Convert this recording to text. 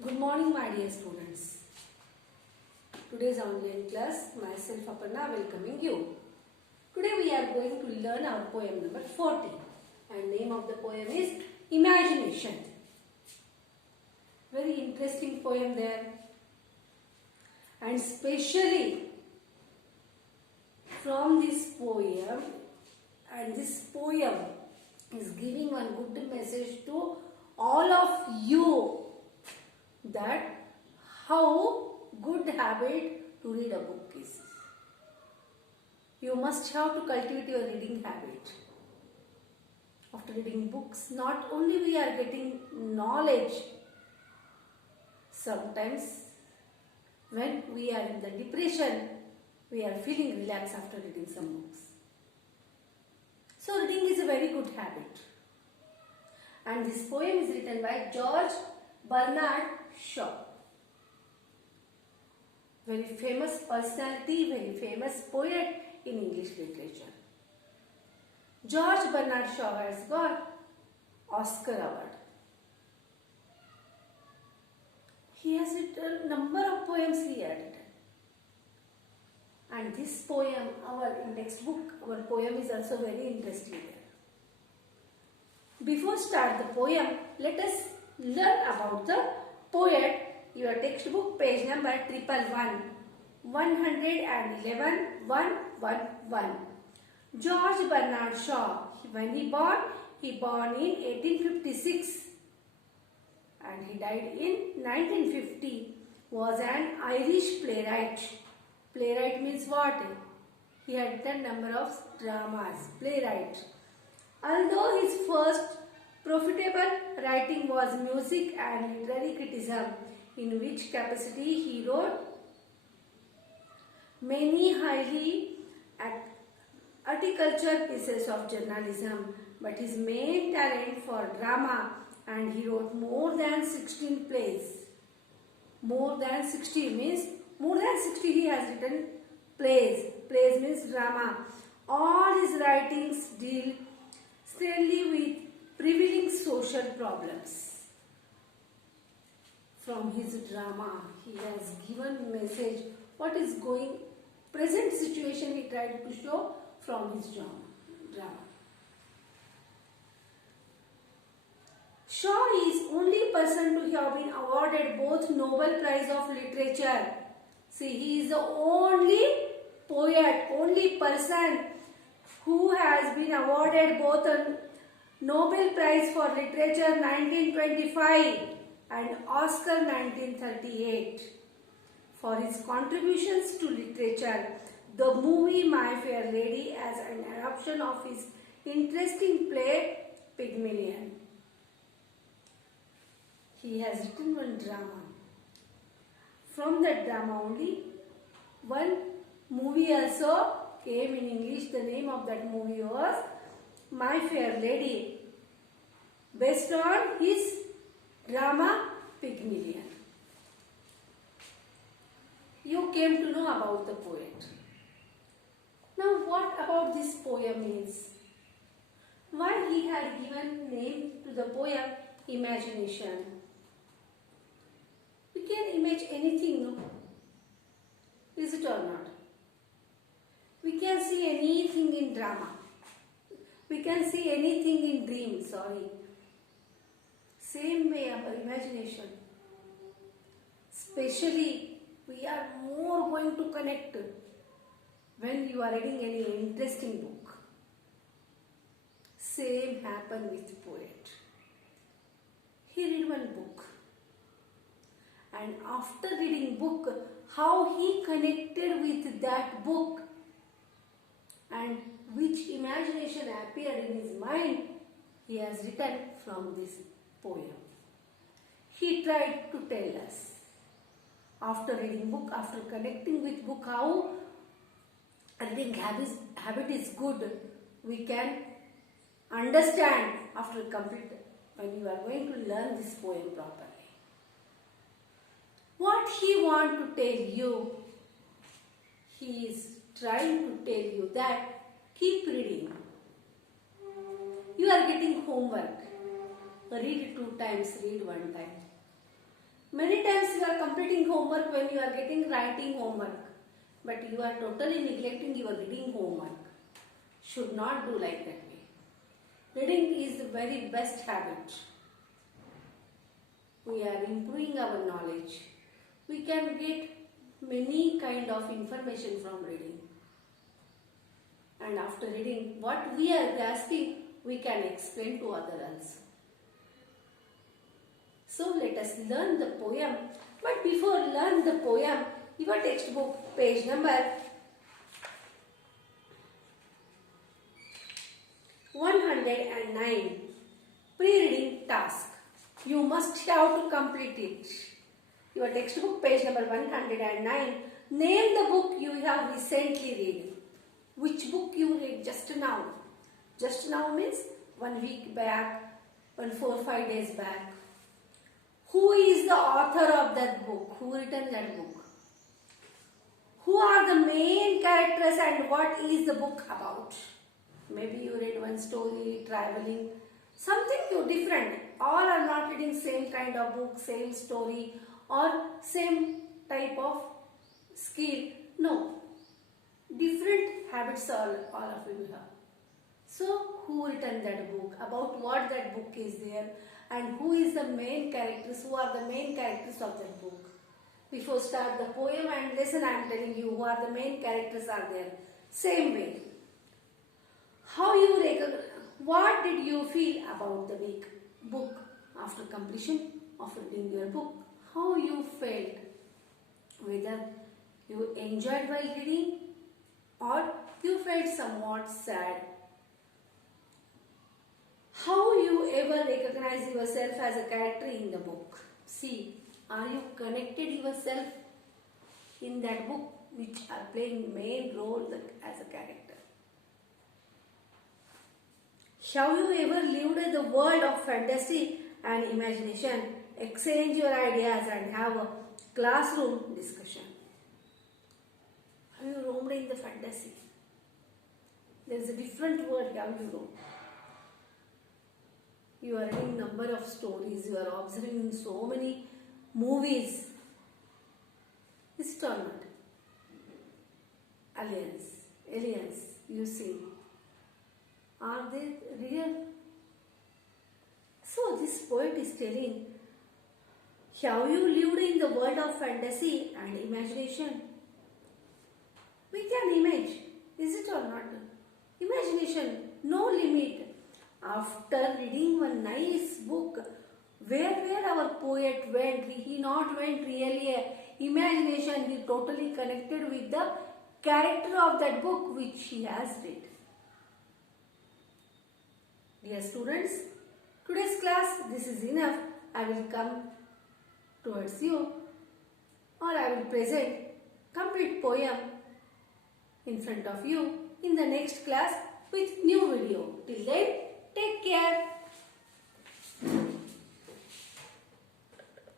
Good morning, my dear students. Today's online class, myself Aparna welcoming you. Today we are going to learn our poem number 40 and name of the poem is Imagination. Very interesting poem there, and especially from this poem, and this poem is giving one good message to all of you that how good habit to read a book is. You must have to cultivate your reading habit. After reading books, not only we are getting knowledge, sometimes when we are in the depression, we are feeling relaxed after reading some books. So reading is a very good habit. And this poem is written by George Bernard Shaw. Very famous personality, very famous poet in English literature. George Bernard Shaw has got Oscar Award. He has written a number of poems he had written. And this poem, our index book, our poem is also very interesting there. Before start the poem, let us learn about the poet. Your textbook page number 111, 111, 111. George Bernard Shaw. When he born in 1856 and he died in 1950. Was an Irish playwright. Playwright means what? He had done number of dramas. Playwright. Although his first profitable writing was music and literary criticism, in which capacity he wrote many highly horticulture pieces of journalism, but his main talent for drama, and he wrote more than 16 plays. More than 60 means more than 60 he has written plays. Plays means drama. All his writings deal steadily with prevailing social problems. From his drama, he has given message what is going, present situation he tried to show from his drama. Shaw is only person to have been awarded both Nobel Prize of Literature. See, he is the only poet, only person who has been awarded both a Nobel Prize for Literature 1925 and Oscar 1938 for his contributions to literature. The movie My Fair Lady as an adaptation of his interesting play Pygmalion. He has written one drama. From that drama only, one movie also came in English. The name of that movie was My Fair Lady, based on his drama Pygmalion. You came to know about the poet. Now what about this poem means? Why he had given name to the poem Imagination? We can imagine anything, no? Is it or not? We can see anything in drama. We can see anything in dreams, Same way our imagination. Especially we are more going to connect when you are reading any interesting book. Same happen with poet. He read one book. And after reading book, how he connected with that book and which imagination appeared in his mind, he has written from this poem. He tried to tell us, after reading book, after connecting with book, how reading habit is good. We can understand after complete, when you are going to learn this poem properly. What he want to tell you, he is trying to tell you that keep reading. You are getting homework. Read 2 times, read 1 time. Many times you are completing homework when you are getting writing homework, but you are totally neglecting your reading homework. Should not do like that way. Reading is the very best habit. We are improving our knowledge. We can get many kind of information from reading. And after reading, what we are grasping, we can explain to others. So let us learn the poem. But before learn the poem, your textbook page number 109, pre-reading task. You must have to complete it. Your textbook page number 109. Name the book you have recently read. Which book you read just now? Just now means 1 week back, 4-5 days back. Who is the author of that book? Who written that book? Who are the main characters and what is the book about? Maybe you read one story, traveling, something different. All are not reading same kind of book, same story or same type of skill. No. Different habits all of you have. So, who written that book? About what that book is there? And who is the main characters? Who are the main characters of that book? Before start the poem and lesson, I am telling you who are the main characters are there. Same way. How you recognize? What did you feel about the book after completion of reading your book? How you felt? Whether you enjoyed while reading or you felt somewhat sad. How you ever recognize yourself as a character in the book? See, are you connected yourself in that book which are playing main role as a character? Have you ever lived in the world of fantasy and imagination? Exchange your ideas and have a classroom discussion. Have you roamed in the fantasy? There is a different world. Have you roamed? You are reading number of stories. You are observing so many movies. Is it or not? Aliens, you see. Are they real? So this poet is telling, have you lived in the world of fantasy and imagination? With an image, is it or not? Imagination, no limit. After reading one nice book, where our poet went, he not went really imagination, he totally connected with the character of that book which he has read. Dear students, today's class, this is enough. I will come towards you or I will present complete poem in front of you in the next class with new video. Till then, take care.